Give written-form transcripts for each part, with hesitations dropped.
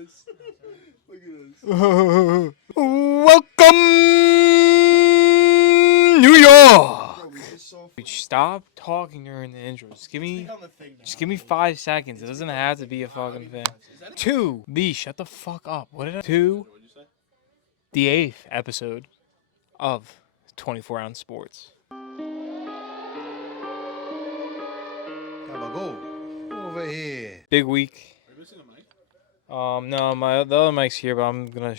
this. Look at this. Welcome, New York. Bro, we just saw. Stop talking during the intro. Just give me 5 seconds. It doesn't have to be a fucking thing. 2. B, shut the fuck up. What did I? 2. The 8th episode of 24-ounce sports. Go over here. Big week. Are you missing a mic? No, the other mic's here, but I'm gonna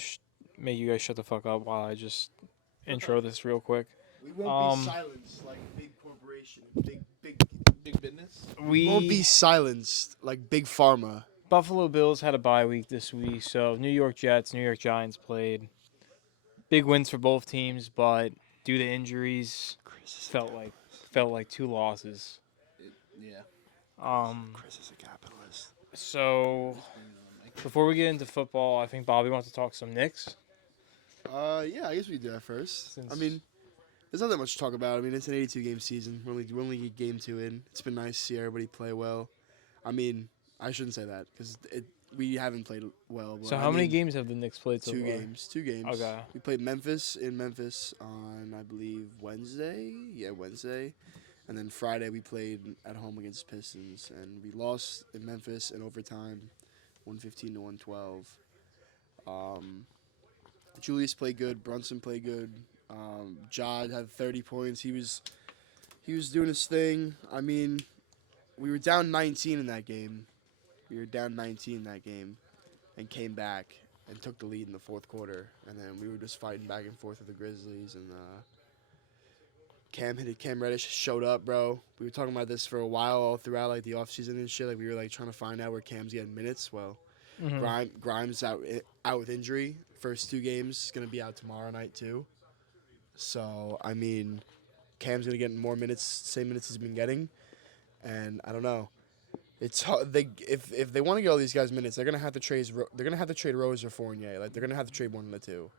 make you guys shut the fuck up while I just intro this real quick. We won't be silenced like big corporation, Big business? We won't be silenced like big pharma. Buffalo Bills had a bye week this week, so New York Jets, New York Giants played. Big wins for both teams, but due to injuries, felt like 2 losses. Yeah. Chris is a capitalist. So before we get into football, I think Bobby wants to talk some Knicks. Yeah, I guess we do that first. I mean, there's not that much to talk about. I mean, it's an 82-game season. We're only game 2 in. It's been nice to see everybody play well. I mean, I shouldn't say that because we haven't played well. So how many games have the Knicks played so 2 far? games. 2 games. Okay. We played Memphis on, I believe, Wednesday. Yeah, Wednesday. And then Friday we played at home against Pistons, and we lost in Memphis in overtime, 115 to 112. Julius played good. Brunson played good. Jod had 30 points. He was doing his thing. I mean, we were down 19 in that game. And came back and took the lead in the fourth quarter. And then we were just fighting back and forth with the Grizzlies, and Cam Reddish showed up, bro. We were talking about this for a while, all throughout like the offseason and shit. Like we were like trying to find out where Cam's getting minutes. Well, Grimes out with injury. First 2 games, gonna be out tomorrow night too. So I mean, Cam's gonna get more minutes, same minutes he's been getting. And I don't know. It's hard. If they want to get all these guys minutes, they're gonna have to trade. Rose or Fournier. Like they're gonna have to trade one of the 2.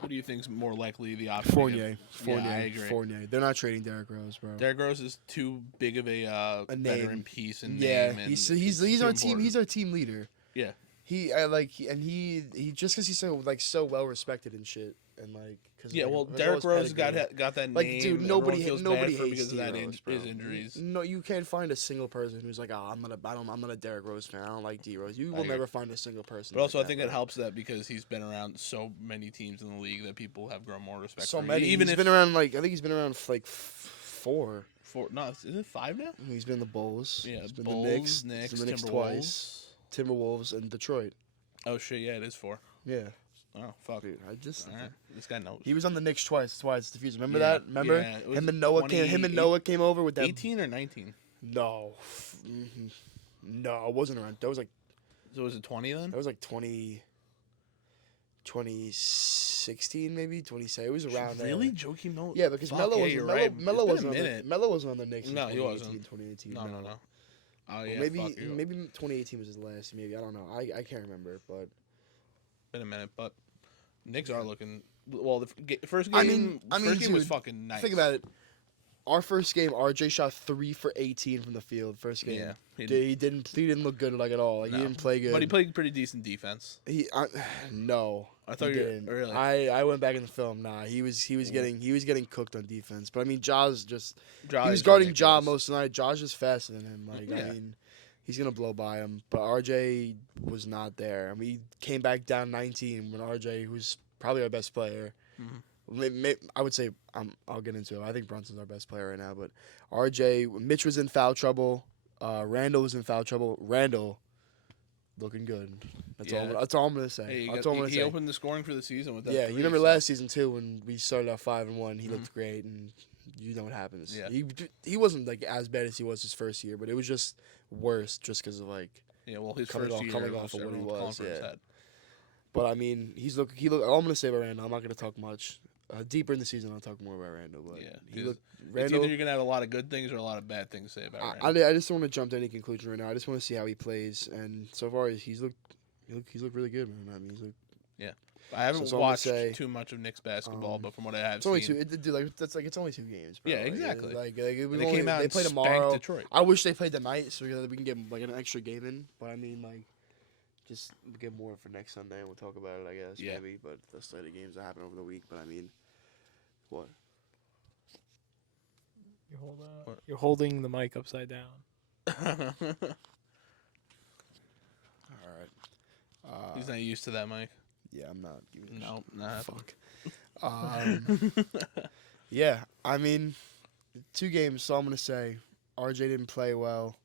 What do you think's more likely the option? Fournier. Yeah, I agree. Fournier. They're not trading Derrick Rose, bro. Derrick Rose is too big of a veteran piece and yeah, name. And he's our team. important. He's our team leader. Yeah. He just because he's so well respected and shit and like. Cause Yeah, like, well, of Derrick all his Rose got pedigree. that Like, name. dude, Everyone nobody feels hates bad for him because of D. that Rose, bro. his injuries. No, you can't find a single person who's like, I'm not a Derrick Rose fan. I don't like D Rose. You will never find a single person. But also, like I think that, it bro. helps that because he's been around so many teams in the league that people have grown more respect So for him. many. Even He's if been around like I think he's been around for like 4. is it 5 now? He's been the Bulls. Yeah, he's been Bulls, the Knicks. Knicks, He's been the Knicks Timberwolves. twice. Timberwolves and Detroit. Oh shit, yeah, it is 4. Yeah. Oh fuck. Dude, I just. All right, this guy knows. He was on the Knicks twice. That's why it's confusing. Remember Yeah, that? Remember? yeah, it was Him and Noah came over with that. 18 or 19? No. No, it wasn't around. That was like So was it 20 then? 2016 maybe 2017. It was around there. Really, Joakim Noah? Yeah, because Fuck, Melo yeah, wasn't. you're Melo, right. Melo It's wasn't been on a the. minute. Melo wasn't on the Knicks. No, in he wasn't. 2018. No. Oh yeah, maybe fuck you. maybe 2018 was his last. Maybe I don't know. I can't remember, but Been a minute, but Knicks are looking. Well, the first I game. mean, first game was dude, fucking nice. think about it. Our first game, RJ shot 3 for 18 from the field. First game. Yeah, He didn't look good like at all. Like No. he didn't play good. But he played pretty decent defense. No. I thought he you didn't. really. I went back in the film. Nah, he was getting cooked on defense. But I mean, Ja's just Ja he was is guarding Ja ridiculous. most of the night. Ja's just faster than him. Like Yeah. I mean, he's gonna blow by him. But RJ was not there. I mean, he came back down 19 when RJ, who's probably our best player. Mhm. I would say I'll get into it. I think Brunson's our best player right now. But Mitch was in foul trouble. Randall was in foul trouble. Randall looking good. That's Yeah. all I'm gonna say. Hey, That's all I'm gonna he say. opened the scoring for the season with that. Yeah, three, you remember so- last season too when we started out 5-1. He looked great, and you know what happens. Yeah. He wasn't like as bad as he was his first year, but it was just worse just because of like. Yeah, well, his coming first off- year coming was off of what he everyone calling was, for his yeah. head. But I mean, he look. All I'm gonna say about Randall. I'm not gonna talk much. Deeper in the season, I'll talk more about Randall. But Yeah, he 'cause looked. It's Randall. either you're gonna have a lot of good things or a lot of bad things to say about I Randall. just don't want to jump to any conclusion right now. I just want to see how he plays, and so far he's looked really good, man. I mean, he's looked. I haven't so I'm gonna watched say, too much of Knicks basketball, but from what I have It's only seen, 2. It's only 2 games. Bro. Yeah, Like, exactly. They came out They and play spanked tomorrow. Detroit. I wish they played tonight so that we can get like an extra game in. But I mean, like, just get more for next Sunday, and we'll talk about it, I guess, maybe. But the slate of games that happen over the week. But I mean, what? You're holding the mic upside down. All right. He's not used to that, Mike. Yeah, I'm not. No, nah. Fuck. Yeah, I mean, 2 games. So I'm gonna say, RJ didn't play well.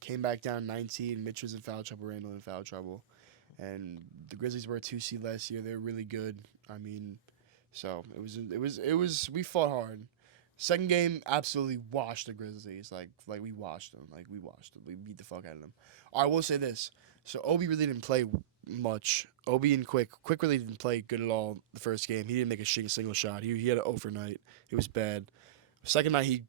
Came back down 19. Mitch was in foul trouble. Randall in foul trouble. And the Grizzlies were a 2 seed last year. They were really good. I mean, so it was. We fought hard. Second game, absolutely washed the Grizzlies. Like we washed them. We beat the fuck out of them. I will say this. So Obi really didn't play much. Obi and Quick really didn't play good at all the first game. He didn't make a single shot. He had an overnight. It was bad. Second night,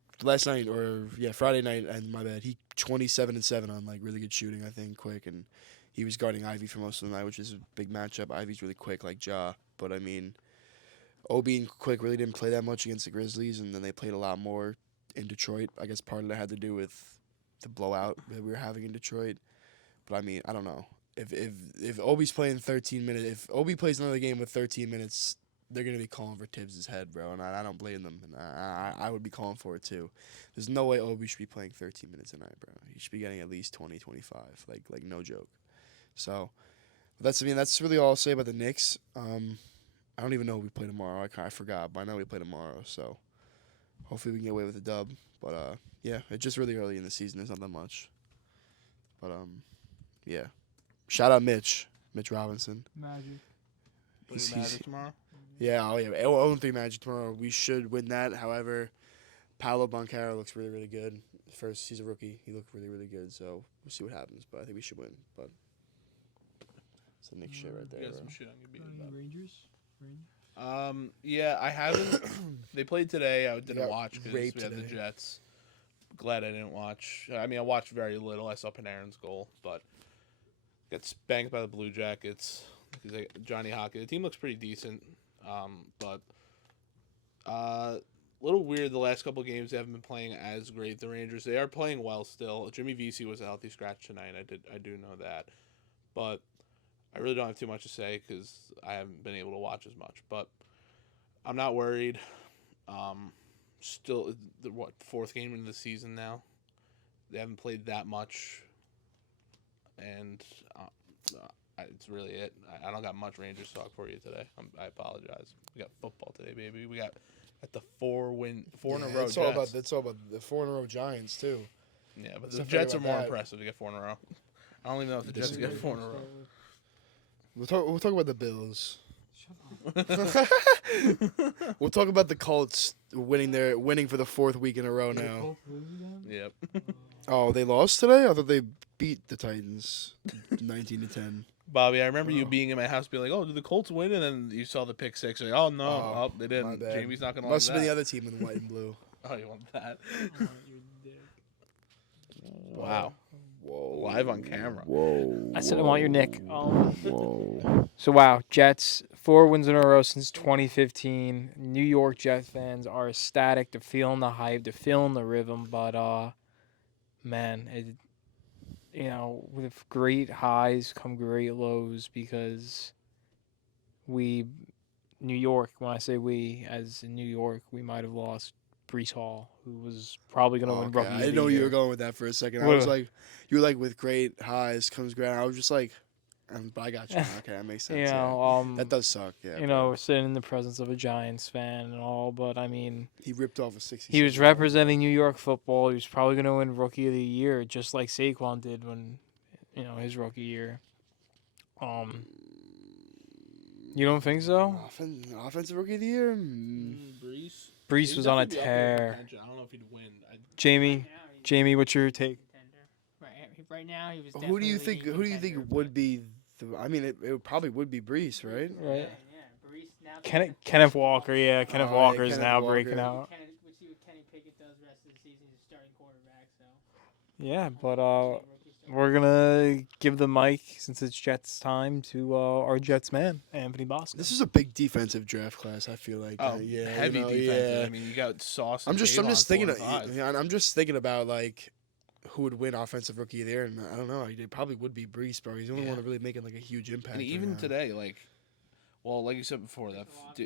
Friday night, and my bad. He 27-7 on like really good shooting, I think, Quick, and he was guarding Ivy for most of the night, which is a big matchup. Ivy's really quick like Ja, but I mean, Obi and Quick really didn't play that much against the Grizzlies, and then they played a lot more in Detroit. I guess part of that had to do with the blowout that we were having in Detroit. But I mean, I don't know. If Obi's playing 13 minutes, if Obi plays another game with 13 minutes, they're gonna be calling for Tibbs' head, bro, and I don't blame them. And I would be calling for it too. There's no way Obi should be playing 13 minutes a night, bro. He should be getting at least 20, 25, like no joke. So that's really all I'll say about the Knicks. I don't even know who we play tomorrow. I forgot, but I know we play tomorrow. So hopefully we can get away with a dub. But yeah, it's just really early in the season. There's not that much. But yeah. Shout out Mitch Robinson. Magic. Magic tomorrow? Yeah, 0-3 Magic tomorrow. We should win that. However, Paolo Banchero looks really, really good. First, he's a rookie. He looked really, really good. So we'll see what happens. But I think we should win. But it's the Knicks shit right there. You got bro. some shit on your beat. Rangers? Yeah, I haven't. They played today. I didn't watch because we raped had the today. Jets. Glad I didn't watch. I mean, I watched very little. I saw Panarin's goal, but got spanked by the Blue Jackets. Johnny Hockey. The team looks pretty decent, but a little weird. The last couple of games they haven't been playing as great. The Rangers, they are playing well still. Jimmy Vesey was a healthy scratch tonight. I do know that, but I really don't have too much to say because I haven't been able to watch as much. But I'm not worried. Still, the 4th game into the season now. They haven't played that much, and it's really it. I don't got much Rangers talk for you today. I apologize. We got football today, baby. We got at the 4 in a row. It's all about the 4 in a row Giants too. Yeah, but Let's the not forget Jets are about more that. impressive to get 4 in a row. I don't even know if the Jets get 4 in a row. We'll talk about the Bills. We'll talk about the Colts winning for the 4th week in a row now. Yep. Oh, they lost today? I thought they beat the Titans 19-10. Bobby, I remember you being in my house, being like, "Oh, did the Colts win?" And then you saw the pick six. You're like, "Oh no, they My didn't." bad. Jamie's not gonna. Must like have been the that. other team in the white and blue. Oh, you want that? Wow. Whoa. Live on camera. Whoa. I said I want your Nick. Whoa. So, wow, Jets, 4 wins in a row since 2015. New York Jets fans are ecstatic. They're feeling the hype. They're feeling the rhythm. But, man, with great highs come great lows because New York, when I say we, as in New York, we might have lost Breece Hall, who was probably going to win Rookie of I the didn't know Year. you were going with that for a second. I What? was like, you were like, with great highs comes great. I was just like, but I got you. Okay, that makes sense. That does suck. Yeah. We're sitting in the presence of a Giants fan and all, but I mean, He ripped off a 60. he was representing New York football. He was probably going to win Rookie of the Year, just like Saquon did when, his rookie year. You don't think so? Offensive Rookie of the Year? Breece was on a tear. I don't know if he'd win. Jamie, what's your take? Right now, he was. Who do you think would be? It probably would be Breece, right? Right. Yeah, Breece now. Kenneth Walker, yeah. Kenneth Oh, Walker yeah, is Kenneth now Walker. breaking out. We'll see what Kenny Pickett does the rest of the season. He's a starting quarterback, so. Yeah, but we're going to give the mic, since it's Jets time, to our Jets man, Anthony Bosco. This is a big defensive draft class. I feel like. Oh, yeah, heavy defense. Yeah. I mean, you got Sauce. I'm And just Avon thinking. 4 and 5. I'm just thinking about like who would win offensive rookie of the year, and I don't know. It probably would be Brees, bro. He's the only one really making like a huge impact. And even today, like, well, like you said before,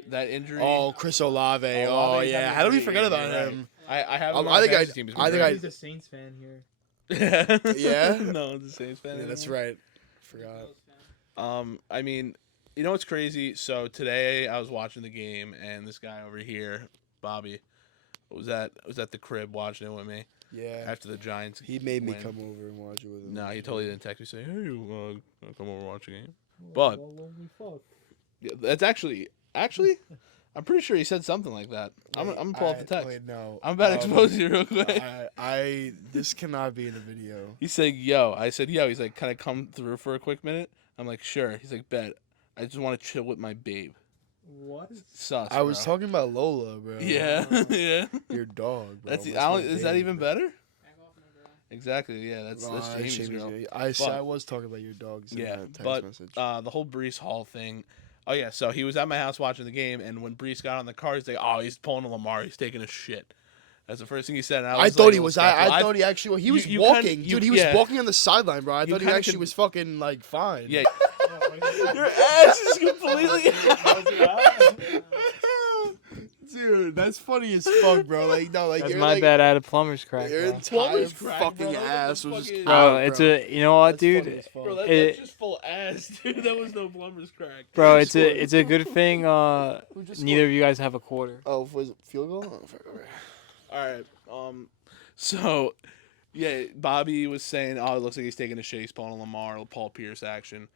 that injury. Oh, Chris Olave. Oh yeah, how did we forget about him? I have. I think He's a Saints fan here. Yeah. No, it's a Saints fan. Yeah, that's right. Forgot. I mean, you know what's crazy? So today I was watching the game, and this guy over here, Bobby, was at the crib watching it with me. Yeah. After the Giants, he made me win. come over and watch it with him. No, he totally didn't text me saying, "Hey, you come over and watch a game." But yeah, that's actually, I'm pretty sure he said something like that. I'm gonna pull up the text. Wait, no. I'm about to expose you real quick. This cannot be in the video. He said, "Yo." I said, "Yo." He's like, "Can I come through for a quick minute?" I'm like, "Sure." He's like, "Bet. I just want to chill with my babe." What? Sus, I was talking about Lola, bro. Yeah, yeah. Your dog, bro. Is that even better? Exactly. Yeah, that's Jamie's girl. I was talking about your dogs. Yeah, in that text but message. the whole Brees Hall thing. Oh yeah, so he was at my house watching the game, and when Brees got on the car, he's like, "Oh, he's pulling a Lamar. He's taking a shit." That's the first thing he said. And I thought like, he was. I thought he actually. He was you walking, kinda, dude. He was walking on the sideline, bro. I thought he actually could, was fucking like fine. Yeah. Your ass is completely. Dude, that's funny as fuck, bro. Like, no, like that's you're my like, bad. I had a plumber's crack. Your Bro. entire fucking ass was just Bro, out, it's bro. a. You know what, That's dude? funny as fuck. Bro, that's just full ass, dude. That was no plumber's crack. Bro, it's a good thing. Neither of you guys have a quarter. Oh, was it field goal? Oh, all right. So, yeah, Bobby was saying, "Oh, it looks like he's taking a shit. He's pulling a Lamar, Paul Pierce action."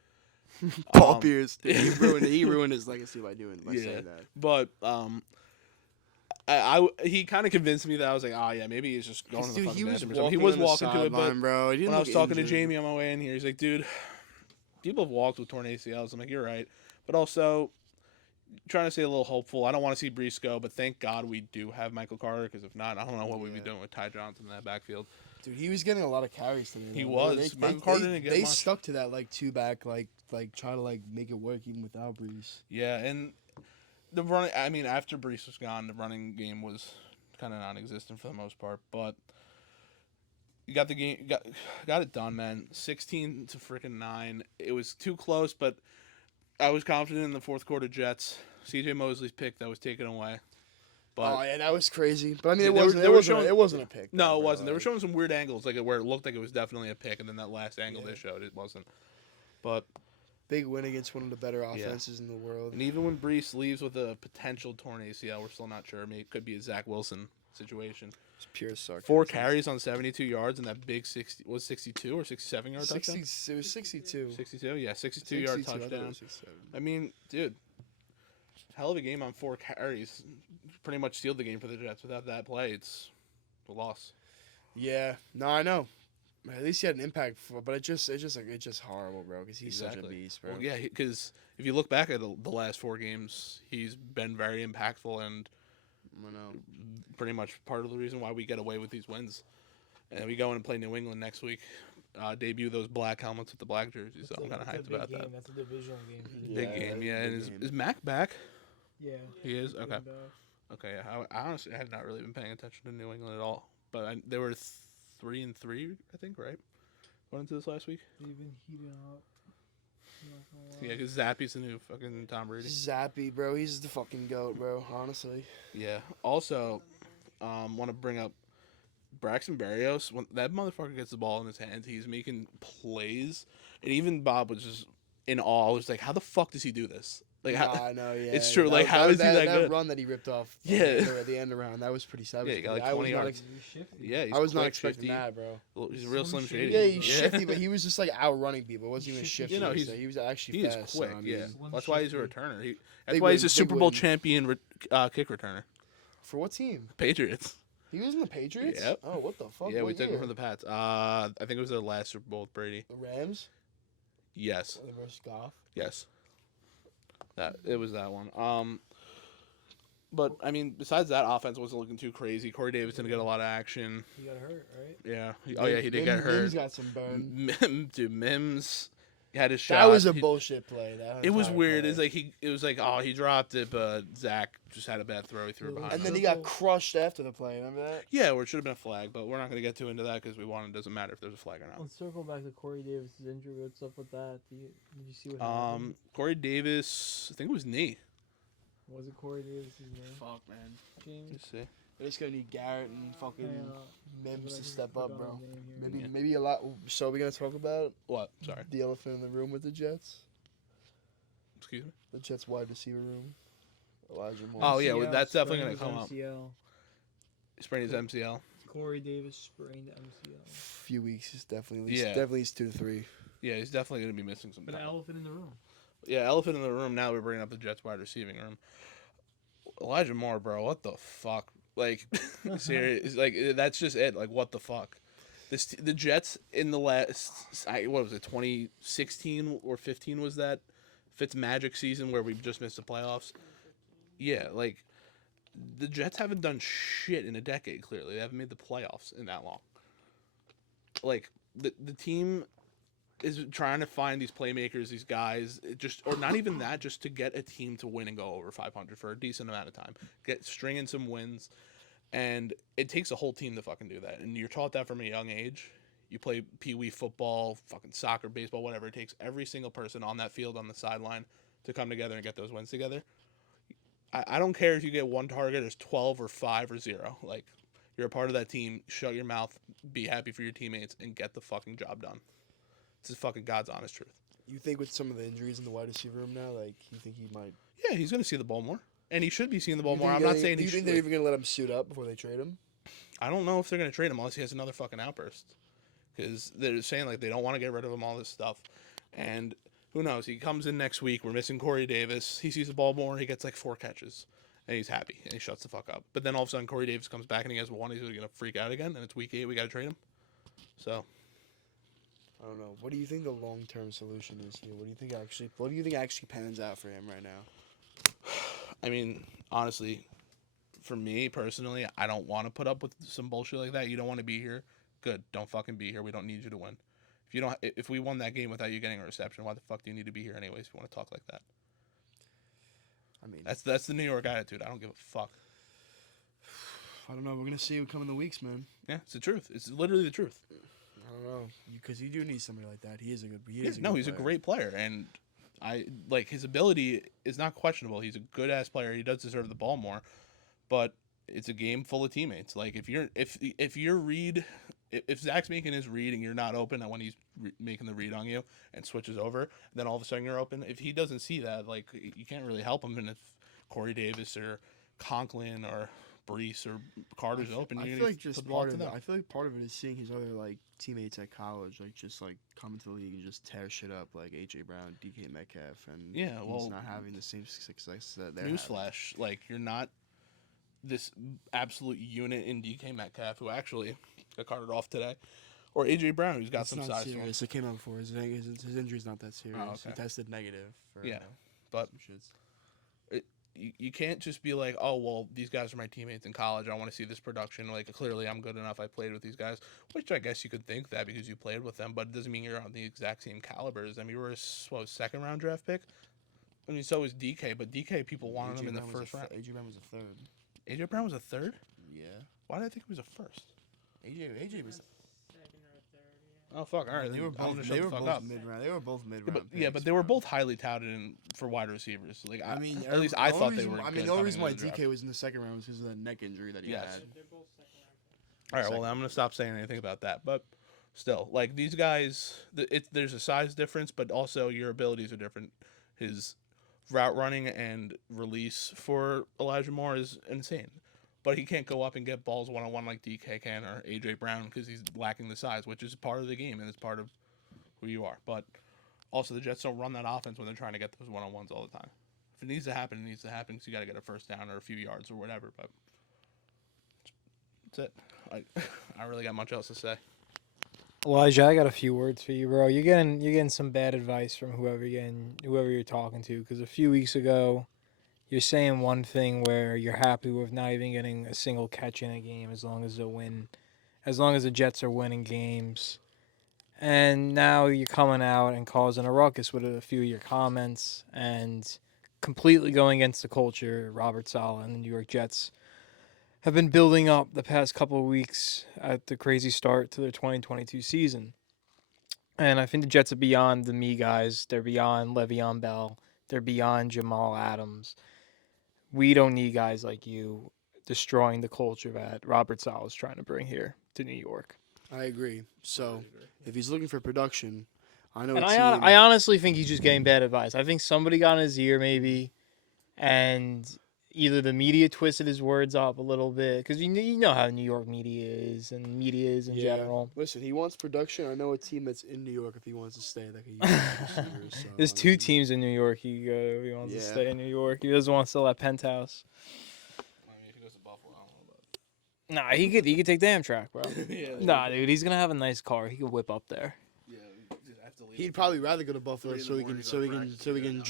Paul Pierce, dude, he ruined his legacy by saying that. But he kind of convinced me that I was like, oh yeah, maybe he's just going to the fucking bathroom or something. He was walking to it, but bro. when I was talking to Jamie on my way in here, he's like, dude, people have walked with torn ACLs. I'm like, you're right, but also trying to stay a little hopeful. I don't want to see Brees go, but thank God we do have Michael Carter, because if not, I don't know what we'd be doing with Ty Johnson in that backfield. Dude, he was getting a lot of carries today. He was. Michael Carter didn't get much. They stuck to that like two back, like try to like make it work even without Brees. Yeah, and the running. I mean, after Brees was gone, the running game was kind of non-existent for the most part. But you got the game, got it done, man. 16-9. It was too close, but I was confident in the fourth quarter Jets. C.J. Mosley's pick that was taken away. But, oh yeah, that was crazy. But I mean, it wasn't a pick. No, it wasn't. They were showing some weird angles, like where it looked like it was definitely a pick, and then that last angle they showed, it wasn't. But big win against one of the better offenses in the world. And even when Brees leaves with a potential torn ACL, we're still not sure. I mean, it could be a Zach Wilson situation. It's pure sarcasm. 4 carries on 72 yards, and that big 62 or 67 yard touchdown. It was 62. 62, yeah, 62-yard touchdown. I mean, dude, hell of a game on 4 carries. Pretty much sealed the game for the Jets. Without that play, it's a loss. Yeah, no, I know. At least he had an impact, but it's just horrible, bro. Because he's such a beast, bro. Well, yeah, because if you look back at the last 4 games, he's been very impactful and pretty much part of the reason why we get away with these wins. And we go in and play New England next week. Debut those black helmets with the black jerseys. So I'm kind of hyped about that. That's a divisional game. Big game, yeah. And is Mac back? Yeah. He is? Okay. Okay, yeah. I honestly had not really been paying attention to New England at all. But they were 3-3, I think, right? Going into this last week? They've been heating up. Yeah, because Zappy's the new fucking Tom Brady. Zappy, bro. He's the fucking GOAT, bro, honestly. Yeah. Also, want to bring up Braxton Berrios. When that motherfucker gets the ball in his hands, he's making plays. And even Bob was just in awe. He was like, how the fuck does he do this? Like, I know, yeah. It's true. Like, how is he that good? That run that he ripped off at the end around, that was pretty savage. Yeah, he got like 20 yards. Yeah, he's I was not quick, expecting shifty. that, bro. He's a real Slim Shady. Yeah, he's shifty, but he was just like outrunning people. It wasn't even shifty. You know, he was actually fast. He is quick, so, I yeah. mean, That's why he's a returner. That's why he's a Super Bowl champion kick returner. For what team? Patriots. He was in the Patriots? Yep. Oh, what the fuck? Yeah, we took him from the Pats. I think it was their last Super Bowl with Brady. The Rams? Yes. Versus Goff? Yes. It was that one. But I mean, besides that, offense wasn't looking too crazy. Corey Davis didn't get a lot of action. He got hurt, right? Yeah. He did get hurt. Mims got some burn. Dude, Mims. had his shot. That was a bullshit play. It was weird. It was like he dropped it, but Zach just had a bad throw. He threw it behind. And him. then he got crushed after the play. Remember that? Yeah, or it should have been a flag, but we're not going to get too into that because it doesn't matter if there's a flag or not. Let's circle back to Corey Davis' injury. What's up with that? Did you see what happened? Corey Davis, I think it was knee. Was it Corey Davis' name? Fuck, man. Let's see. They're just gonna need Garrett and fucking Mims to step up, bro. Yeah. Maybe a lot. So we're gonna talk about What? Sorry. the elephant in the room with the Jets. Excuse me? The Jets wide receiver room. Elijah Moore. Oh, yeah, that's definitely going to come up. MCL. Sprained his MCL. Corey Davis sprained MCL. Few weeks. He's definitely Yeah. at least 2 to 3. Yeah, he's definitely going to be missing some But time. elephant in the room. Yeah, elephant in the room. Now we're bringing up the Jets wide receiving room. Elijah Moore, bro, what the fuck? Like, serious. Like, that's just it. Like, what the fuck? The Jets in the last, what was it, 2016 or 15 was that Fitzmagic season where we just missed the playoffs? Yeah, like, the Jets haven't done shit in a decade, clearly. They haven't made the playoffs in that long. Like, the team is trying to find these playmakers, these guys, or not even that, just to get a team to win and go over 500 for a decent amount of time. String in some wins. And it takes a whole team to fucking do that. And you're taught that from a young age. You play pee-wee football, fucking soccer, baseball, whatever. It takes every single person on that field, on the sideline, to come together and get those wins together. I don't care if you get one target, there's 12 or 5 or 0. Like, you're a part of that team. Shut your mouth, be happy for your teammates, and get the fucking job done. It's just fucking God's honest truth. You think with some of the injuries in the wide receiver room now, like, you think he might... Yeah, he's going to see the ball more. And he should be seeing the ball more. I'm not saying he should. Do you think they're even going to let him suit up before they trade him? I don't know if they're going to trade him unless he has another fucking outburst. Because they're saying, like, they don't want to get rid of him, all this stuff. And who knows? He comes in next week. We're missing Corey Davis. He sees the ball more. He gets, like, 4 catches. And he's happy. And he shuts the fuck up. But then all of a sudden, Corey Davis comes back and he has 1. He's going to freak out again. And it's week 8. We got to trade him. So... I don't know. What do you think the long-term solution is here? What do you think actually pans out for him right now? I mean, honestly, for me personally, I don't want to put up with some bullshit like that. You don't want to be here. Good. Don't fucking be here. We don't need you to win. If we won that game without you getting a reception, why the fuck do you need to be here anyways if you want to talk like that? I mean, that's the New York attitude. I don't give a fuck. I don't know. We're gonna see what come in the weeks, man. Yeah, it's the truth. It's literally the truth. I don't know, because you do need somebody like that. He's a great player, and I like his ability is not questionable. He's a good ass player. He does deserve the ball more, but it's a game full of teammates. Like if Zach's making his read and you're not open, and when he's making the read on you and switches over, then all of a sudden you're open. If he doesn't see that, like, you can't really help him. And if Corey Davis or Conklin or Brees or Carter's open, I feel like just part of it. I feel like part of it is seeing his other like teammates at college, like just like come into the league and just tear shit up, like AJ Brown, DK Metcalf, and he's not having the same success that they're newsflash, like, you're not this absolute unit in DK Metcalf, who actually got carted off today, or AJ Brown, who's got some size. Serious. It came out before. His injury's not that serious. Oh, okay. He tested negative. For, but some shits. You can't just be like, oh, well, these guys are my teammates in college. I want to see this production. Like, clearly I'm good enough. I played with these guys, which I guess you could think that because you played with them, but it doesn't mean you're on the exact same calibers. I mean, you were a second-round draft pick? I mean, so was DK, but DK, people wanted him in the first round. AJ Brown was a third. AJ Brown was a third? Yeah. Why did I think he was a first? AJ was... Second or third, Oh, fuck. All right. They were both mid-round. They were both mid-round. But they were both highly touted for wide receivers. Like, I mean, at least I thought they were. I mean, the only reason why DK was in the second round was because of the neck injury that he had. They're both second round. All right. Well, I'm gonna stop saying anything about that. But still, like, these guys, there's a size difference, but also your abilities are different. His route running and release for Elijah Moore is insane. But he can't go up and get balls one-on-one like DK can or AJ Brown because he's lacking the size, which is part of the game and it's part of who you are. But also the Jets don't run that offense when they're trying to get those one-on-ones all the time. If it needs to happen, it needs to happen because you got to get a first down or a few yards or whatever. But that's it. I don't really got much else to say. Elijah, I got a few words for you, bro. You're getting some bad advice from whoever you're talking to, because a few weeks ago, you're saying one thing where you're happy with not even getting a single catch in a game as long as the Jets are winning games. And now you're coming out and causing a ruckus with a few of your comments and completely going against the culture Robert Saleh and the New York Jets have been building up the past couple of weeks at the crazy start to their 2022 season. And I think the Jets are beyond the me guys. They're beyond Le'Veon Bell. They're beyond Jamal Adams. We don't need guys like you destroying the culture that Robert Saleh is trying to bring here to New York. I agree. So, if he's looking for production, I know And a team. I honestly think he's just getting bad advice. I think somebody got in his ear maybe, and either the media twisted his words up a little bit, because you know how New York media is and media is in general. Listen, he wants production. I know a team that's in New York if he wants to stay that could use receivers. So, There's two teams in New York he wants to stay in New York. He doesn't want to sell that penthouse. I mean, if he goes to Buffalo, I don't know about Nah, he could take the Amtrak, bro. Yeah, Nah, dude, he's gonna have a nice car. He could whip up there. Yeah, I have to leave. He'd probably rather go to Buffalo 3 in so the he can morning, so go he to can practice, so he yeah, can no.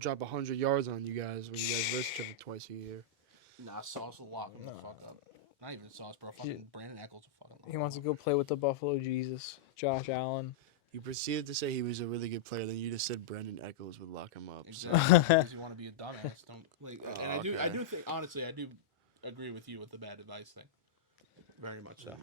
drop 100 yards on you guys when you guys versus each other twice a year. Nah, Sauce will lock him the fuck up. Not even Sauce, bro. Fucking Brandon Eccles will fucking lock He wants to go play with the Buffalo Jesus, Josh Allen. You proceeded to say he was a really good player, then you just said Brandon Eccles would lock him up. So. Exactly. Because you want to be a dumbass. Don't like. Oh, And I okay. do think honestly, I do agree with you with the bad advice thing. Very much so.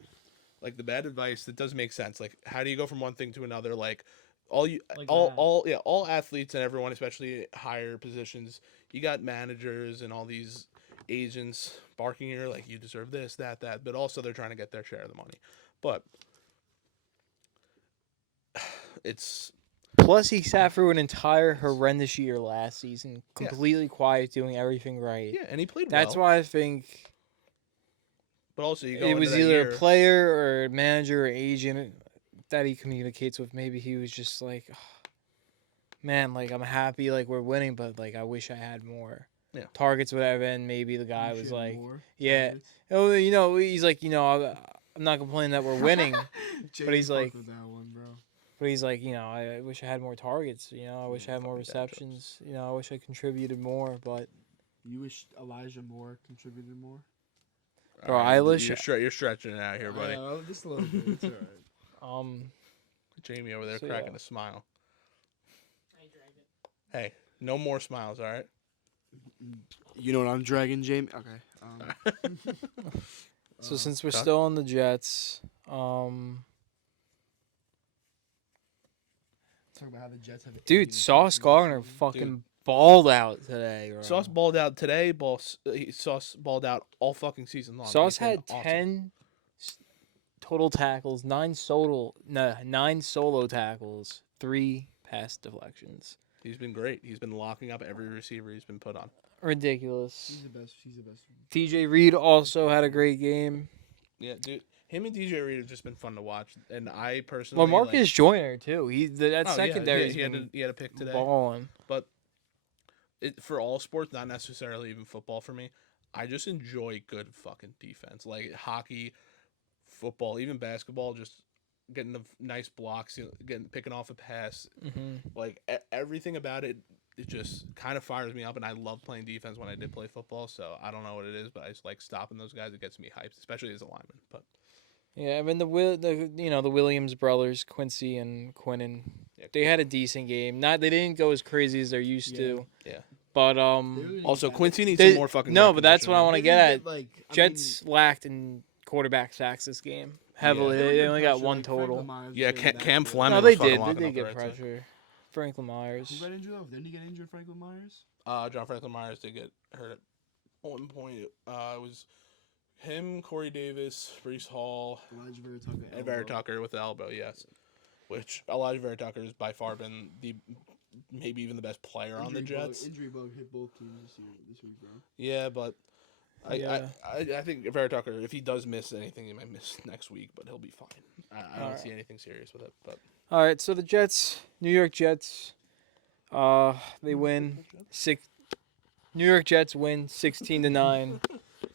Like the bad advice, that does make sense. Like, how do you go from one thing to another? Like, all athletes and everyone, especially higher positions, you got managers and all these agents barking here like you deserve this, that, but also they're trying to get their share of the money. But it's Plus, he sat through an entire horrendous year last season, completely quiet, doing everything right. yeah, and he played That's well. why I think But also, you go it was into that either year, a player or a manager or agent that he communicates with. Maybe he was just like, "Oh, man, like I'm happy, like we're winning, but like I wish I had more targets, whatever." And maybe the guy was like, "Yeah, oh, you know," he's like, I'm not complaining that we're winning, but he's like, with that one, bro. but he's like, I wish I had more targets. I wish I had more receptions. I wish I contributed more, but. You wish Elijah Moore contributed more? Bro, you're stretching it out here, buddy. Just a little bit. It's all right. Jamie over there So, cracking yeah. a smile. I dragged it. Hey, no more smiles, all right? You know what I'm dragging, Jamie? Okay. So since we're Chuck? still on the Jets, Talk about how the Jets have. dude, Sauce Gardner fucking balled out today, bro. Sauce balled out today. Sauce balled out all fucking season long. Sauce He's been had awesome. 10 total tackles, 9 solo tackles, 3 pass deflections. He's been great. He's been locking up every receiver he's been put on. Ridiculous. He's the best. He's the best. DJ Reed also had a great game. Yeah, dude. Him and DJ Reed have just been fun to watch, and I personally. Well, Marcus Joyner too. That Oh, secondary. he had a pick today. Balling. But for all sports, not necessarily even football for me, I just enjoy good fucking defense. Like hockey, football, even basketball, just getting the nice blocks, picking off a pass. Mm-hmm. Like everything about it, it just kind of fires me up, and I love playing defense when I did play football. So I don't know what it is, but I just like stopping those guys. It gets me hyped, especially as a lineman. But yeah, I mean the Williams brothers, Quincy and Quinnen, they had a decent game. They didn't go as crazy as they're used to. Yeah. But also Quincy needs some more fucking. No, but that's what I want to get at. Like, Jets lacked in quarterback sacks this game heavily. They only got one total. Yeah, Cam Fleming. No, they was fucking did. They locking did up the get right side. pressure. Franklin Myers. Who got injured though? Didn't he get injured, Franklin Myers? John Franklin Myers did get hurt at one point. It was him, Corey Davis, Brees Hall, Elijah Vera Tucker. and Vera Tucker with the elbow, yes. Which Elijah Vera Tucker has by far been maybe even the best player on the Jets. Injury bug hit both teams this week, bro. Yeah, but Yeah. I think Vera Tucker, if he does miss anything, he might miss next week, but he'll be fine. I don't see anything serious with it. But All right, so the Jets, New York Jets, they win New York Jets win 16-9,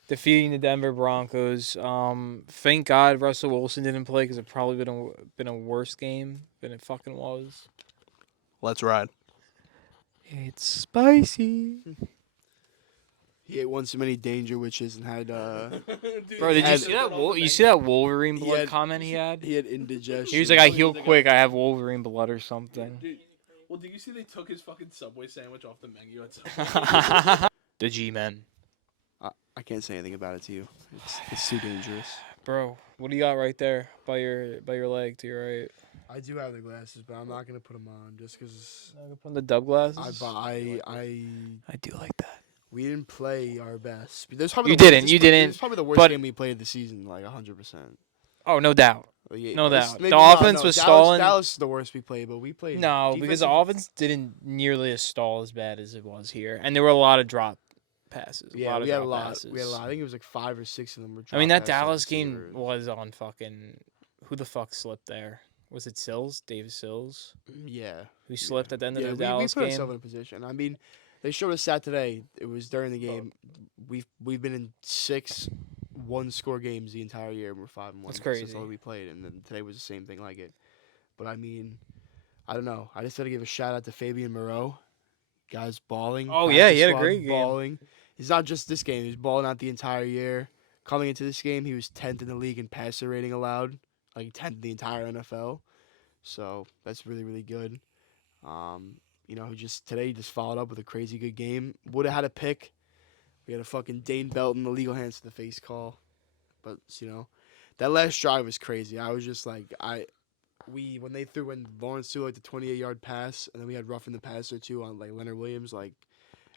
defeating the Denver Broncos. Thank God Russell Wilson didn't play because it probably been a worse game than it fucking was. let's ride. It's spicy. He ate one too many danger witches and had Bro, did you had- see that? You see that Wolverine He blood had- comment he had? he had indigestion. He was like, "I heal quick. I have Wolverine blood or something." Dude, well, did you see they took his fucking Subway sandwich off the menu at Subway? The G-men. I can't say anything about it to you. It's too dangerous. Bro, what do you got right there by your leg to your right? I do have the glasses, but I'm not gonna put them on just because Put on the dub glasses. I do like that. we didn't play our best. There's probably You the worst- didn't, this you is probably- didn't, This is probably the worst but- game we played this season, like 100%. Oh, no doubt. No It's- doubt. maybe The not, offense no, was Dallas, stalling. Dallas is the worst we played, but we played. No, because the offense didn't nearly as stall as bad as it was here, and there were a lot of drop passes. Yeah, we had a lot. Passes. We had a lot. I think it was like 5 or 6 of them were. I mean, that drop passes Dallas to game receivers. was on fucking. Who the fuck slipped there? Was it Sills? Davis Sills? Yeah. Who slipped at the end Yeah, of the we Dallas put ourselves game? in a position. I mean, they showed us that today. It was during the game. We've been in 6 one-score games the entire year, and we're 5-1. That's That's crazy. all we played, and then today was the same thing like it. But I mean, I don't know. I just got to give a shout out to FABIAN MOREAU. Guy's balling. Oh, yeah, he Practice had a squad great game. balling. He's not just this game. He's balling out the entire year. Coming into this game, he was 10th in the league in passer rating allowed, like 10th in the entire NFL. So that's really, really good. You know, today he just followed up with a crazy good game. Would have had a pick. We had a fucking Dane Belton illegal hands to the face call. But, you know, that last drive was crazy. I was just like, when Lawrence threw like the 28-yard pass, and then we had roughing the passer too on like Leonard Williams, like,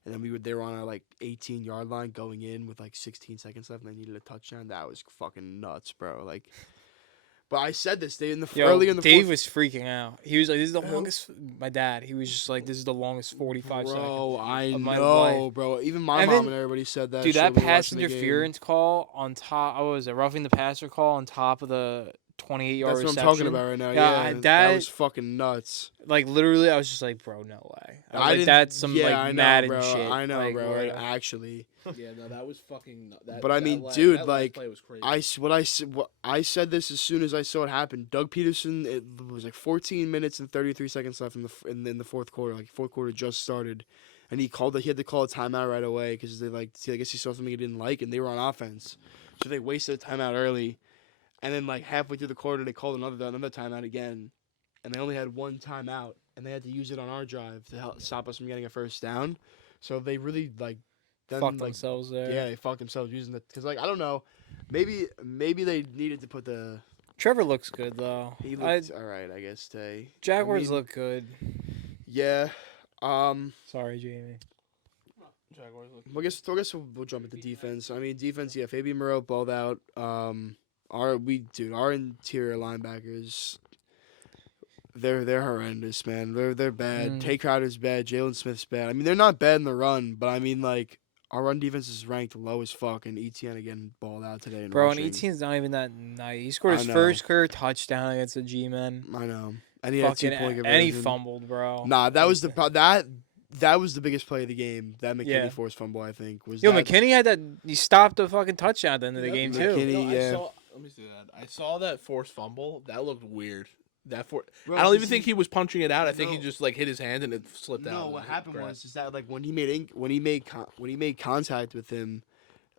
and then they were on our like 18-yard line going in with like 16 seconds left, and they needed a touchdown. That was fucking nuts, bro. Like, but I said this early in the Dave fourth. was freaking out. He was like, "This is the longest." My dad, he was just like, "This is the longest 45 seconds." Bro, I of my know, life. bro. Even my Evan- mom and everybody said that. Dude, shit that when we were pass watching the game. interference call on top. What was it? Roughing the passer call on top of the 28-yard That's what reception. I'm talking about right now. Yeah, Yeah, that- that was fucking nuts. Like literally, I was just like, "Bro, no way." I was like, didn't- "That's some yeah, like I know, Madden bro. shit." I know, like, bro. where- Like, actually, Yeah, no, that was fucking. But I mean, dude, like, I said this as soon as I saw it happen. Doug Peterson. It was like 14 minutes and 33 seconds left in the fourth quarter. Like fourth quarter just started, and he had to call a timeout right away because I guess he saw something he didn't like, and they were on offense, so they wasted a timeout early, and then like halfway through the quarter they called another timeout again, and they only had one timeout, and they had to use it on our drive to help stop us from getting a first down. So they really like. Then, fucked like, themselves there. yeah, they fucked themselves using it because, like, I don't know, maybe they needed to put the. Trevor looks good though. He looked all right, I guess. Today, Jaguars I mean, look good. Yeah. Sorry, Jamie. Jaguars look. I guess we'll jump into defense. I mean, defense. Yeah, FABIAN MOREAU balled out. Our interior linebackers. They're horrendous, man. They're bad. Tay Crowder's bad. Jalen Smith's bad. I mean, they're not bad in the run, but I mean, like, our run defense is ranked low as fuck, and ETN again balled out today. Bro, rushing. and ETN's not even that nice. He scored I his know. first career touchdown against the G-men. I know, and he had Fucking 2-point and he conversion. fumbled, bro. Nah, that was that was the biggest play of the game. That McKinney Yeah. forced fumble, I think. Was Yo, that, McKinney had that. He stopped the fucking touchdown at the end of the game too. McKinney- yeah. Let me see that. I saw that forced fumble. That looked weird. Bro, I don't even see- think he was punching it out. I think he No. just like hit his hand and it slipped out. No, of what the happened grass. was that like when he made contact with him,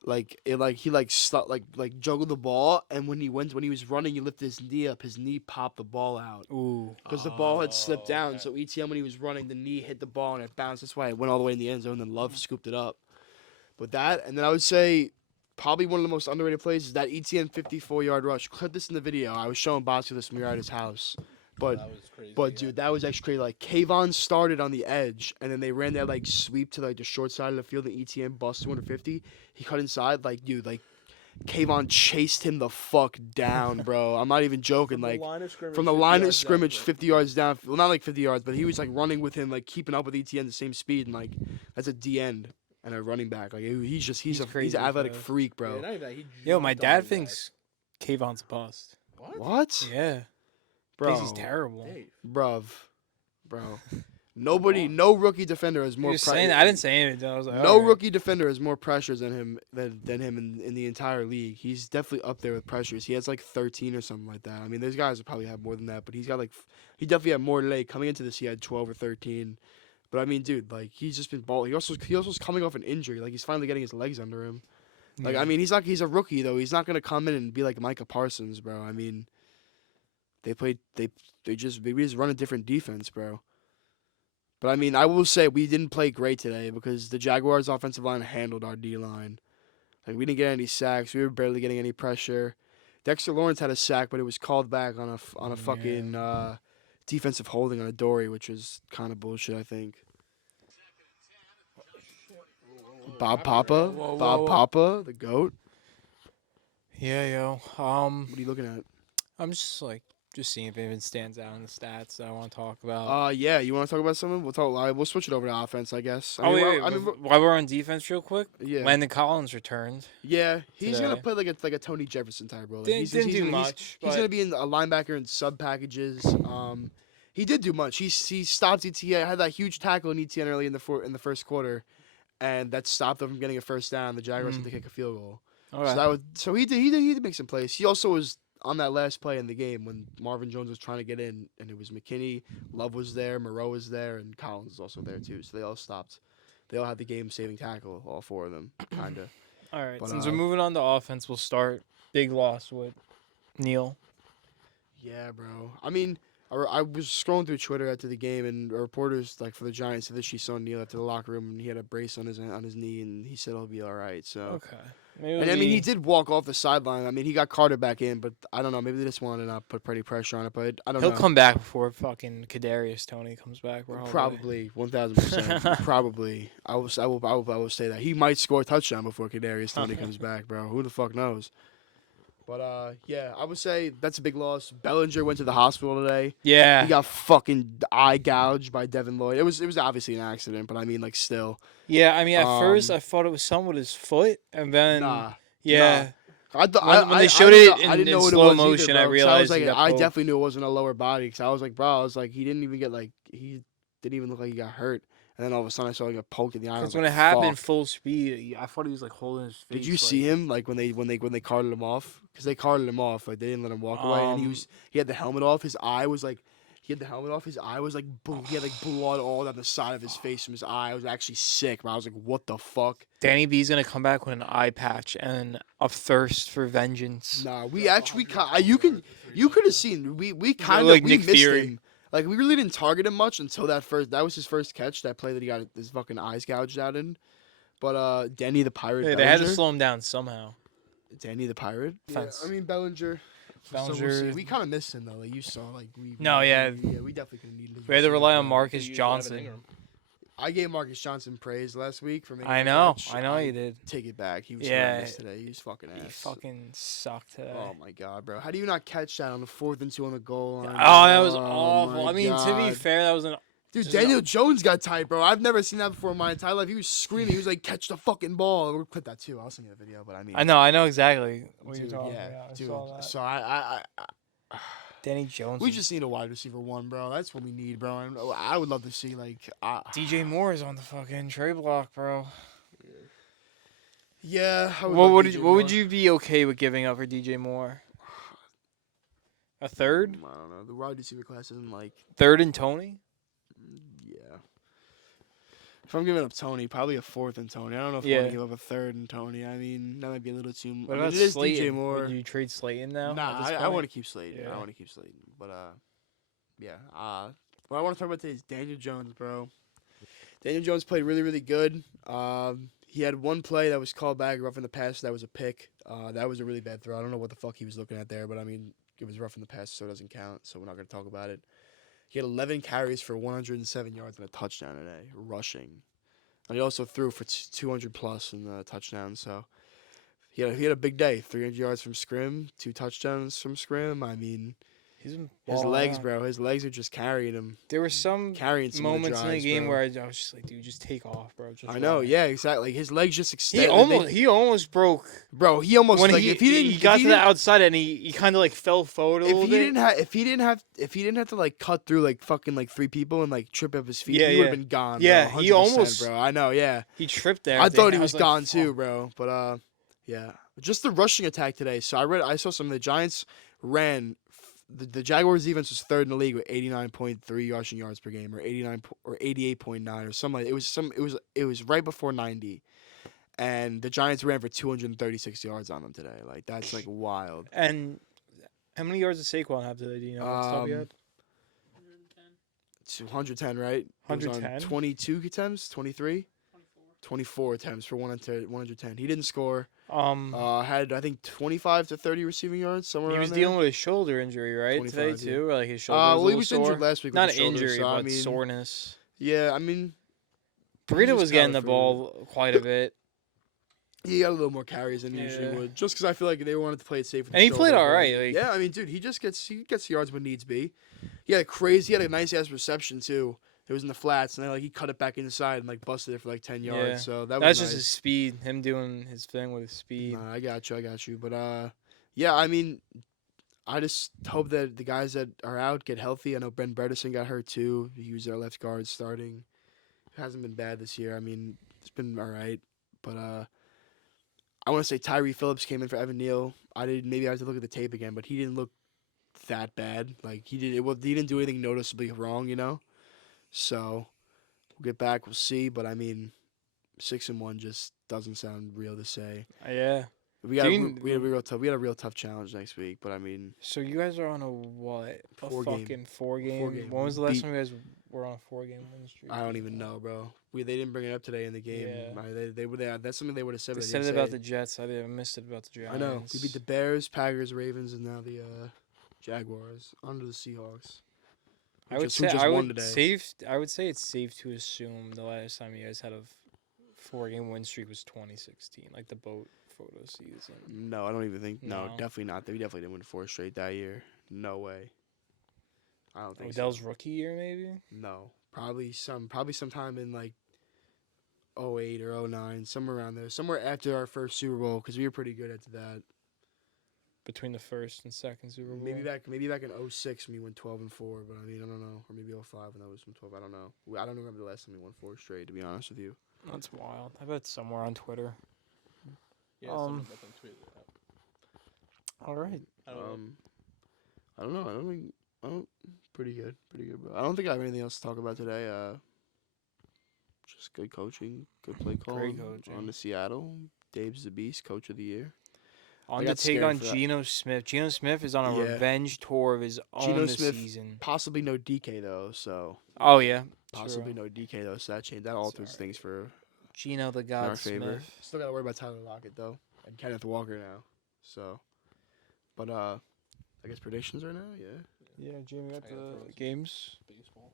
like he juggled the ball, and when he was running, he lifted his knee up. His knee popped the ball out Ooh. because the ball had slipped down. okay. So ETN when he was running, the knee hit the ball and it bounced. That's why it went all the way in the end zone. And Love scooped it up. But that, and then I would say probably one of the most underrated plays is that ETN 54-yard rush. Clip this in the video. I was showing Bosco this when we were at his house. But That was crazy. But dude, that was actually crazy. Like Kayvon started on the edge, and then they ran that like sweep to like the short side of the field, and ETN bust 250. He cut inside, like dude, like Kayvon chased him the fuck down, bro. I'm not even joking. Like from the line of scrimmage, 50 yards down. Well, not like 50 yards, but he was like running with him, like keeping up with ETN the same speed, and like that's a D end and a running back. Like he's an crazy athletic fast. freak, bro. Yo, my dad thinks Kayvon's a bust. What? Yeah. Bro, Thinks he's terrible. bro. No rookie defender has more You're pressure. saying that? I didn't say anything. I was like, No alright. rookie defender has more pressures than him in the entire league. He's definitely up there with pressures. He has like 13 or something like that. I mean, those guys will probably have more than that, but he definitely had more today. Coming into this, he had 12 or 13. But I mean, dude, like he's just been balling. He also is coming off an injury. Like he's finally getting his legs under him. Like I mean, he's a rookie though. He's not gonna come in and be like Micah Parsons, bro. I mean, they just run a different defense, bro. But I mean, I will say we didn't play great today because the Jaguars' offensive line handled our D line. Like we didn't get any sacks. We were barely getting any pressure. Dexter Lawrence had a sack, but it was called back on a fucking defensive holding on ADOREE, which was kind of bullshit, I think. Bob Papa, Papa, the GOAT. Yeah, yo. What are you looking at? I'm just seeing if anything stands out in the stats that I want to talk about. Yeah, you want to talk about something? We'll switch it over to offense, I guess. While we're on defense, real quick. Yeah. Landon Collins returned. Yeah, he's today. gonna play like a Tony Jefferson type role. Like, Didn't do much. He's gonna be in a linebacker in sub packages. He did do much. He stopped ETN. Had that huge tackle in ETN early in the first quarter, and that stopped them from getting a first down. The Jaguars had to kick a field goal. Okay. So he did make some plays. He also was on that last play in the game when Marvin Jones was trying to get in, and it was McKinney, Love was there, MOREAU was there, and Collins was also there too. So they all stopped. They all had the game-saving tackle, all four of them, kind of. All right, But, since we're moving on to offense, we'll start. Big loss with Neal. Yeah, bro. I mean, I was scrolling through Twitter after the game, and reporters like for the Giants said that she saw Neal after the locker room, and he had a brace on his knee, and he said he'll be all right. So. Okay. And I mean, he did walk off the sideline. I mean, he got Carter back in, but I don't know. Maybe they just wanted to not put pretty pressure on it. But I don't know. He'll come back before fucking Kadarius Toney comes back. Probably 1,000%. Probably. I will say that he might score a touchdown before Kadarius Toney comes back, bro. Who the fuck knows? But yeah, I would say that's a big loss. Bellinger went to the hospital today. Yeah. He got fucking eye gouged by Devin Lloyd. It was obviously an accident, but I mean, like, still. Yeah, I mean, at first I thought it was something with his foot, and then yeah. Nah. When they showed it in slow slow motion, I realized. I definitely knew it wasn't a lower body because I was like, he didn't even look like he got hurt. And then all of a sudden, I saw him get poked in the eye. Because when it happened full speed, I thought he was like holding his face. Did you see him like when they carted him off? Because they carted him off, like they didn't let him walk away, and he had the helmet off. His eye was like. He had the helmet off. His eye was like, he had like blood all down the side of his face from his eye. I was actually sick, bro. I was like, what the fuck? Danny B's gonna come back with an eye patch and a thirst for vengeance. Nah, we actually, you could have seen, we kind of, like we Nick missed Fury. him. Like, we really didn't target him much until that was his first catch, that play that he got his fucking eyes gouged out in. But, Danny the Pirate, Yeah, they had to slow him down somehow. Danny the Pirate? Yeah, I mean, Bellinger. So we kind of missed him though. Like you saw, like we. No, yeah. Yeah, we definitely could have needed him. We had to rely on Marcus Johnson. I gave Marcus Johnson praise last week for making. I know you did. Take it back. He was horrendous today. He was fucking ass. He fucking sucked today. Oh my god, bro! How do you not catch that on the 4th and 2 on the goal line? Oh, that was awful. I mean, to be fair, that was an. Dude, Daniel Jones got tight, bro. I've never seen that before in my entire life. He was screaming. He was like, "Catch the fucking ball!" We'll clip that too. I'll send you the video, but I mean. I know exactly what dude, you're talking yeah, about. dude. Saw that. So I Danny Jones. We just need a wide receiver one, bro. That's what we need, bro. And I would love to see like DJ Moore is on the fucking trade block, bro. Yeah. What would you be okay with giving up for DJ Moore? A third? I don't know. The wide receiver class isn't like third and Toney. Yeah. If I'm giving up Toney, probably a 4th and Toney. I don't know if I want to give up a 3rd and Toney. I mean, that might be a little too much. What about Slayton? DJ Moore. Would you trade Slayton now? Nah, I want to keep Slayton. Yeah. I want to keep Slayton. But, yeah. What I want to talk about today is Daniel Jones, bro. Daniel Jones played really, really good. He had one play that was called back, rough in the pass. That was a pick. That was a really bad throw. I don't know what the fuck he was looking at there, but, I mean, it was rough in the pass, so it doesn't count. So we're not going to talk about it. He had 11 carries for 107 yards and a touchdown today, rushing. And he also threw for 200+ in the touchdown. So he had a big day. 300 yards from scrim, 2 touchdowns from scrim. I mean, his legs, bro. His legs are just carrying him. There were some moments in the game where I was just like, dude, just take off, bro. I know, yeah, exactly. His legs just extended. He almost broke. Bro, he almost when he got to the outside and he kind of like fell forward a little bit. If he didn't have to like cut through like fucking like 3 people and like trip up his feet, he would have been gone. Yeah, bro, he almost, bro. I know, yeah. He tripped there. I thought he was gone too, bro. But yeah, just the rushing attack today. So I saw some of the Giants ran the Jaguars defense was third in the league with 89.3 rushing yards per game, or 88.9 or something. Like, it was right before 90, and the Giants ran for 236 yards on them today. Like that's like wild. And how many yards did Saquon have today? Do you know off the top of your head? 210, right? 110? 22 attempts, 23, 24 attempts for 110. He didn't score. Had I think 25 to 30 receiving yards somewhere. He was around dealing with a shoulder injury, right? Today 25, too, or like his shoulder. Was well, he was sore. injured last week. Not with an the shoulder, injury, so, but I mean, soreness. Yeah, I mean, Burrito was getting power the forward. ball quite a bit. He got a little more carries than he usually would, just because I feel like they wanted to play it safe. With And the he played shoulder, all but, right. Like, yeah, I mean, dude, he gets yards when needs be. He had a nice ass reception too. It was in the flats, and then he cut it back inside and like busted it for like 10 yards. Yeah. So that was that's nice. just his speed. Him doing his thing with his speed. Nah, I got you. But yeah, I mean, I just hope that the guys that are out get healthy. I know Ben Bredesen got hurt too. He was their left guard starting. It hasn't been bad this year. I mean, it's been all right. But I want to say Tyree Phillips came in for Evan Neal. Maybe I have to look at the tape again, but he didn't look that bad. Like he didn't do anything noticeably wrong, you know. So we'll get back. We'll see. But I mean, 6-1 just doesn't sound real to say. Yeah. We had a real tough challenge next week. But I mean, So you guys are on a what? A fucking four game. Four-game. When was the last time you guys were on a 4-game win streak? I don't even know, bro. They didn't bring it up today in the game. Yeah. That's something they would have said. They but said it didn't about say the Jets. I missed it about the Giants. I know. We beat the Bears, Packers, Ravens, and now the Jaguars under the Seahawks. I would say it's safe to assume the last time you guys had a 4-game win streak was 2016, like the boat photo season. No, I don't even think. No, No. definitely not. We definitely didn't win 4 straight that year. No way. I don't think Odell's so. rookie year, maybe. No, probably sometime in like 08 or 09, somewhere around there, somewhere after our first Super Bowl, because we were pretty good after that. Between the first and second Super Bowl. Maybe back in 06 when we went 12-4, but I mean I don't know, or maybe 05 when that was from 12. I don't know. I don't remember the last time we won 4 straight. To be honest with you. That's wild. I bet it's somewhere on Twitter. Yeah, someone definitely tweeted that. All right. I don't know. I don't know. Pretty good, bro. I don't think I have anything else to talk about today. Just good coaching, good play call. Great coaching. On to Seattle. Dave's the beast, coach of the year. On I to got take scared on for that. Geno Smith. Geno Smith is on a Yeah. revenge tour of his own Geno this Smith season. Possibly no DK though, so Oh yeah. possibly True. no DK though. So that alters Sorry. things for Geno the in God our favor. Smith. Still gotta worry about Tyler Lockett though, and Kenneth Walker now. So, but I guess predictions right now. Yeah. Yeah, Jimmy got I gotta throw the in games. Baseball.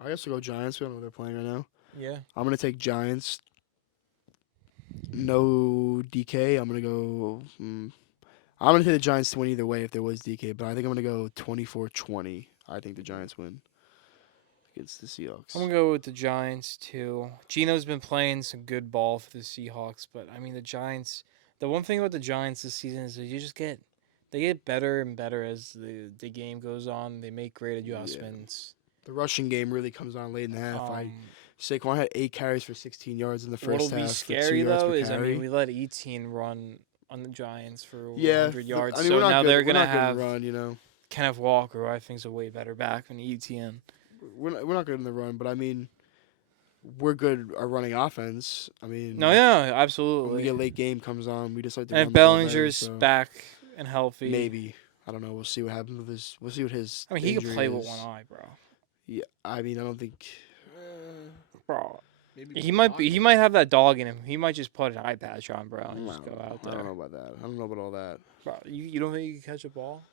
I guess we'll go Giants. We don't know what they're playing right now. Yeah. I'm gonna take Giants. No DK. I'm gonna go. I'm gonna take the Giants to win either way if there was DK, but I think I'm gonna go 24-20. I think the Giants win against the Seahawks. I'm gonna go with the Giants too. Geno's been playing some good ball for the Seahawks, but I mean the Giants. The one thing about the Giants this season is that they get better and better as the game goes on. They make great adjustments. The rushing game really comes on late in the half. Saquon had 8 carries for 16 yards in the first half. What'll be for 2 scary yards though per is carry. we let Etienne run on the Giants for 100 Yeah, yards. I mean, So we're not now good- they're we're gonna not good in have run. You know, Kenneth Walker, who I think is a way better back than Etienne. we're not good in the run, but I mean, we're good at running offense. I mean, No, yeah, when we absolutely. get late game comes on, we just like to And run if the ball better, Bellinger's so back and healthy, maybe. I don't know. We'll see what happens with his. We'll see what his. I mean, he could injury play with is. one eye, bro. Yeah, I mean, I don't think. Bro, Maybe he might have that dog in him. He might just put an eye patch on, bro, and I just don't go know. out I don't there. know about that. I don't know about all that. Bro, you don't think you can catch a ball?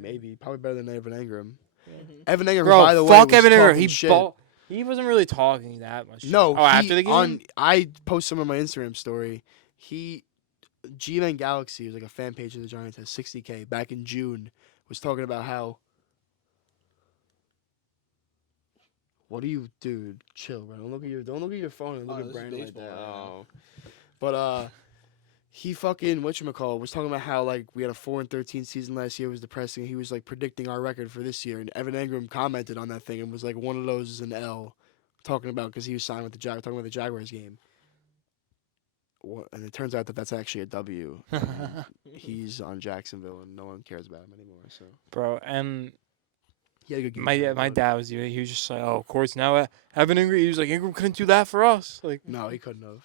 Maybe, probably better than Evan Engram. Mhm. Evan Engram, Bro, by the way, fuck was Evan Engram. talking shit. He wasn't really talking that much. shit. No, after the game. I post some on my Instagram story. G-Man Galaxy was like a fan page of the Giants, has 60K back in June. Was talking about how. What do you, dude? Chill, bro. Don't look at your phone and look Oh, at this is Brandon like baseball that. right now. Oh. But he fucking whatchamacallit was talking about how like we had a 4-13 season last year, it was depressing. He was like predicting our record for this year, and Evan Engram commented on that thing and was like, one of those is an L, talking about because he was signed with talking about the Jaguars game. And it turns out that that's actually a W. And he's on Jacksonville, and no one cares about him anymore. So, Bro, and he had a good game. my dad was just like, oh, of course now having Ingram. He was like, Ingram couldn't do that for us. Like, No, he couldn't have.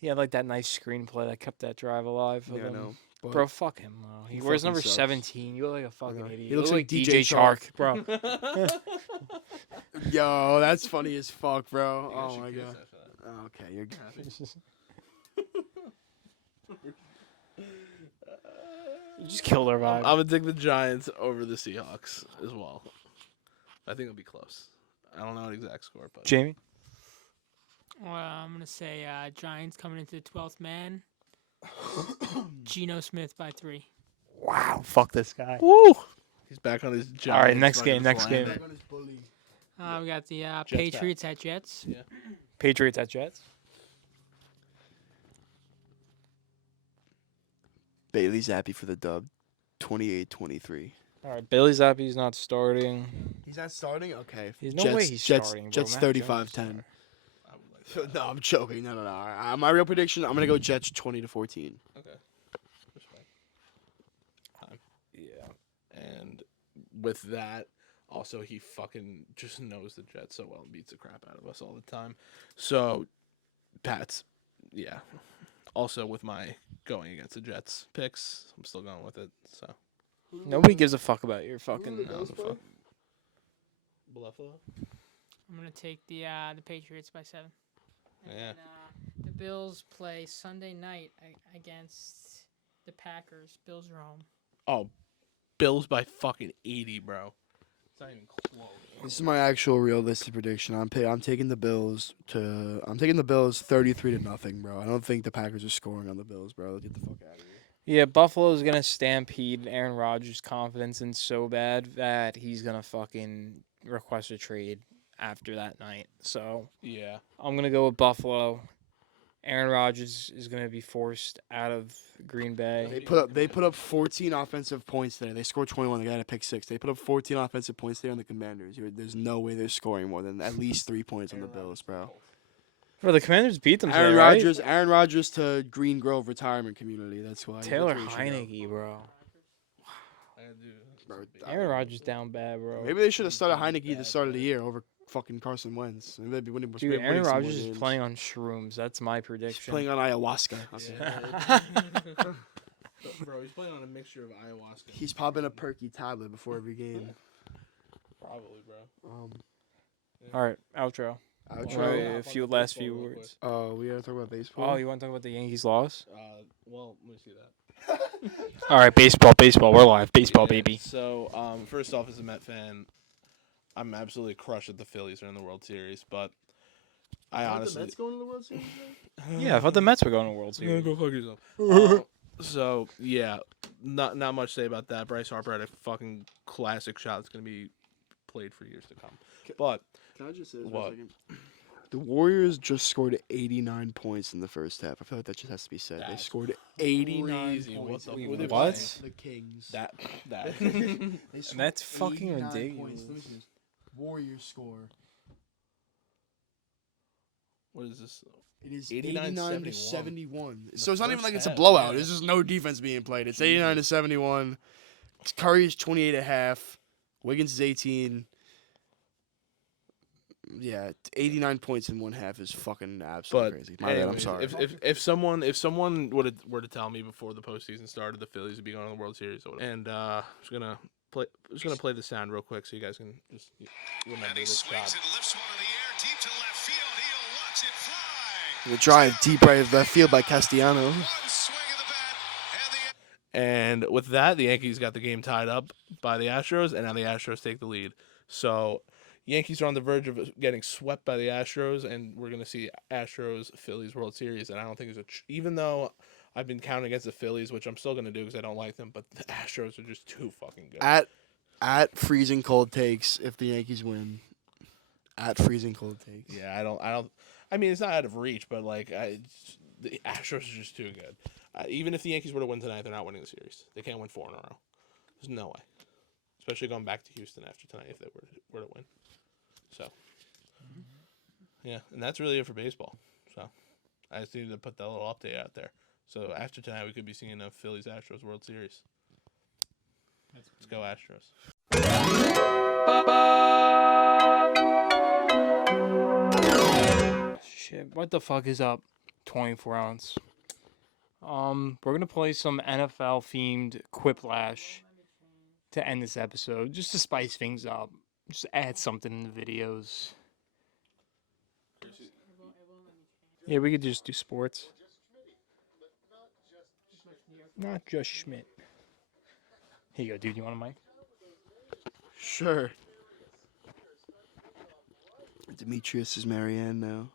he had like that nice screenplay that kept that drive alive for Yeah, I them. know. But Bro, fuck him, bro. He wears fucking number sucks. 17. You look like a fucking know. idiot. He You looks look like like DJ DJ Shark, bro. Yo, that's funny as fuck, bro. Oh my god. Okay, you're You just killed our vibe. I'm gonna take the Giants over the Seahawks as well. I think it'll be close. I don't know an exact score, but Jamie? Well, I'm gonna say Giants coming into the 12th man. Geno Smith by 3. Wow, fuck this guy. woo, he's back on his Giants. All right, next fucking game, next slander. game. We got the Jets Patriots at Jets. Yeah. Patriots at Jets. Bailey Zappi for the dub. 28-23. All right, Bailey Zappi's not starting. He's not starting? Okay. There's no way he's starting, bro. Jets Mac 35-10. Jones I would like that. No, I'm joking. No. All right, my real prediction, I'm going to go Jets 20-14. Okay. Respect. Yeah. And with that, also he fucking just knows the Jets so well and beats the crap out of us all the time. So, Pats, yeah. Also with my going against the Jets picks, I'm still going with it. So Nobody gives a fuck about your fucking. fuck. Buffalo. I'm gonna take the Patriots by 7. And Yeah. the Bills play Sunday night against the Packers. Bills are home. Oh, Bills by fucking 80, bro. It's not even close. This is my actual realistic prediction. I'm taking the Bills 33-0, bro. I don't think the Packers are scoring on the Bills, bro. Get the fuck out of here. Yeah, Buffalo's gonna stampede Aaron Rodgers' confidence in so bad that he's gonna fucking request a trade after that night. So Yeah. I'm gonna go with Buffalo. Aaron Rodgers is gonna be forced out of Green Bay. They put up 14 offensive points today. They scored 21. They got a pick 6. They put up 14 offensive points today on the Commanders. There's no way they're scoring more than at least 3 points on the Bills, bro. Bro, the Commanders beat them Aaron today, right? Rodgers to Green Grove Retirement Community. That's why. Taylor that's where he should Heineke, bro. go. Bro, Aaron Rodgers down bad, bro. Maybe they should have started Heineke at the start of the year over fucking Carson Wentz. Maybe they'd be winning. Dude, winning Aaron some more Rodgers is games. playing on shrooms. That's my He's prediction. playing on ayahuasca. Bro, he's playing on a mixture of ayahuasca. He's popping a perky tablet before every game. Probably, bro. All right, outro. Outro. A few last few words. We gotta talk about baseball. Oh, you want to talk about the Yankees loss? Well, let me see that. All right, baseball. We're live. Baseball, baby. So, first off, as a Met fan, I'm absolutely crushed that the Phillies are in the World Series, but I honestly... the Mets going to the World Series? Yeah, I thought the Mets were going to World Yeah, Series. go fuck yourself. So, yeah, not much to say about that. Bryce Harper had a fucking classic shot that's going to be played for years to come. But... Can I just say this What? for a second? The Warriors just scored 89 points in the first half. I feel like that just has to be said. They That's scored 89 crazy. points. What the- Who what they the- what? playing? The Kings. That. They scored That's fucking 89 ridiculous. points. Let me see this. Warriors score. What is this? It is 89 89 to 71. 71. the So it's not even first like it's a half, blowout. yeah. There's just no defense being played. It's 89 to 71. Curry's 28 and a half. Wiggins is 18. Yeah, 89 points in one half is fucking absolutely But crazy. My bad, I'm anyways, sorry. if someone were to tell me before the postseason started the Phillies would be going to the World Series, I would. And just gonna play the sound real quick so you guys can just remember And he this swings shot. and lifts one in the air deep to left field. He'll watch it fly. The drive deep right of left field by Castellano. One swing of the bat, And with that, the Yankees got the game tied up by the Astros, and now the Astros take the lead. So Yankees are on the verge of getting swept by the Astros, and we're gonna see Astros-Phillies World Series. And I don't think there's even though I've been counting against the Phillies, which I'm still gonna do because I don't like them, but the Astros are just too fucking good. At freezing cold takes if the Yankees win. At freezing cold takes. Yeah, I don't. I mean, it's not out of reach, but like, the Astros are just too good. Even if the Yankees were to win tonight, they're not winning the series. They can't win 4 in a row. There's no way. Especially going back to Houston after tonight if they were to win. So, yeah, and that's really it for baseball. So, I just needed to put that little update out there. So after tonight, we could be seeing a Phillies Astros World Series. Let's go Astros. Shit, what the fuck is up? 24 ounce. We're gonna play some NFL themed Quiplash to end this episode, just to spice things up. Just add something in the videos. Yeah, we could just do sports. Not just Schmidt. Here you go, dude. You want a mic? Sure. Demetrius is Marianne now.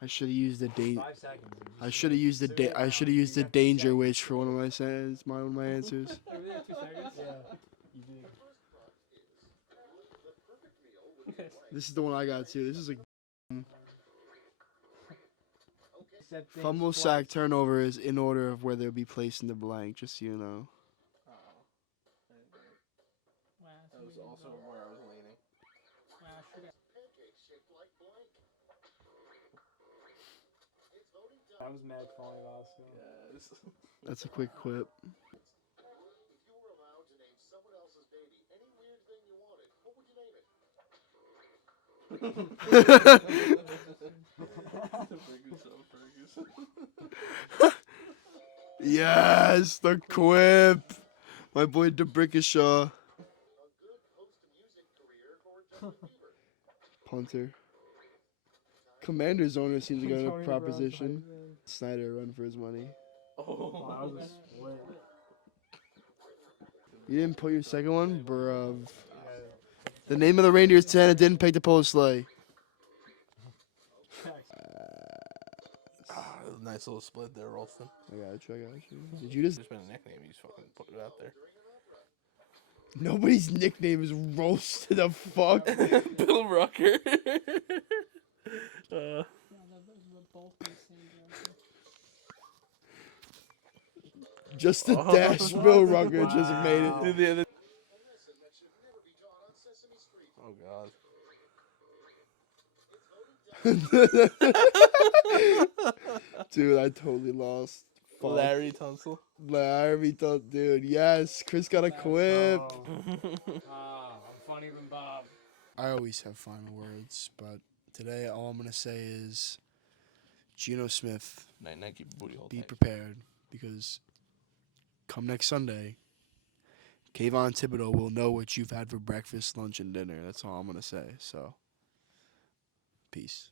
I should have used the date. I should have used the danger witch for one of my answers. This is the one I got too. This is a fumble, sack, turnover is in order of where they'll be placed in the blank. Just so you know. That was also where I was leaning. That was mad funny last time. Yes. That's a quick quip. Yes, the quip. My boy DeBrickashaw. Punter. Commander's owner seems to go in a proposition. Snyder run for his money. Oh, You didn't put your second one? Bruv. The name of the reindeer's 10 and didn't pick the post sleigh. nice little split there, Rolston. I got you. Did you just... There's been a nickname. You just fucking put it out there. Nobody's nickname is Roast the fuck. Bill Rucker. Just the dash Bill Rucker just made it. Oh, God. Dude, I totally lost. Fuck. Larry Tunsil. Dude, yes. Chris got a quip. I'm funnier than Bob. I always have final words, but today all I'm going to say is Geno Smith, Night, keep your booty hole be tight. prepared because come next Sunday, Kayvon Thibodeau will know what you've had for breakfast, lunch, and dinner. That's all I'm going to say. So, peace.